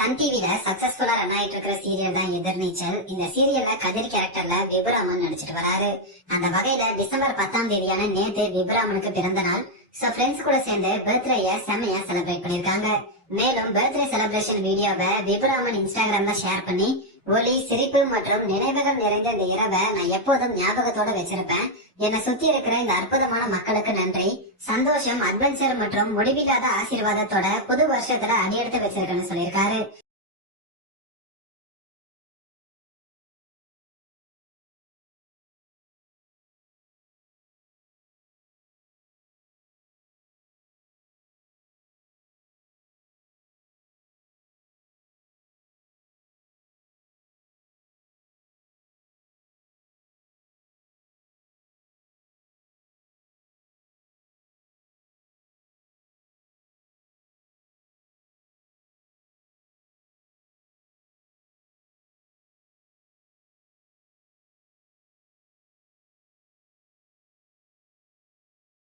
Sun டிவில சக்சஸ்ஃபுல்லா run ஆயிட்டு இருக்கிற சீரியல் தான் எதிர்நீச்சல். இந்த சீரியல்ல கதிர் கேரக்டர்ல விபுராமன் நடிச்சிட்டு வராரு. அந்த வகையில டிசம்பர் 10ஆம் தேதியான நேத்து விபுராமனுக்கு பிறந்த நாள். சோ ஃப்ரெண்ட்ஸ் கூட சேர்ந்து பர்த்டேய செமையா செலிப்ரேட் பண்ணிருக்காங்க. மேலும் பர்த்டே செலிப்ரேஷன் வீடியோவை விபுராமன் இன்ஸ்டாகிராம்ல ஷேர் பண்ணி, ஒலி, சிரிப்பு மற்றும் நினைவுகள் நிறைந்த இந்த இரவை நான் எப்போதும் ஞாபகத்தோட வச்சிருப்பேன். என்னை சுத்தி இருக்கிற இந்த அற்புதமான மக்களுக்கு நன்றி. சந்தோஷம், அட்வென்ச்சர் மற்றும் முடிவில்லாத ஆசீர்வாதத்தோட புது வருஷத்துல அடியெடுத்து வச்சிருக்கேன்னு சொல்லியிருக்காரு.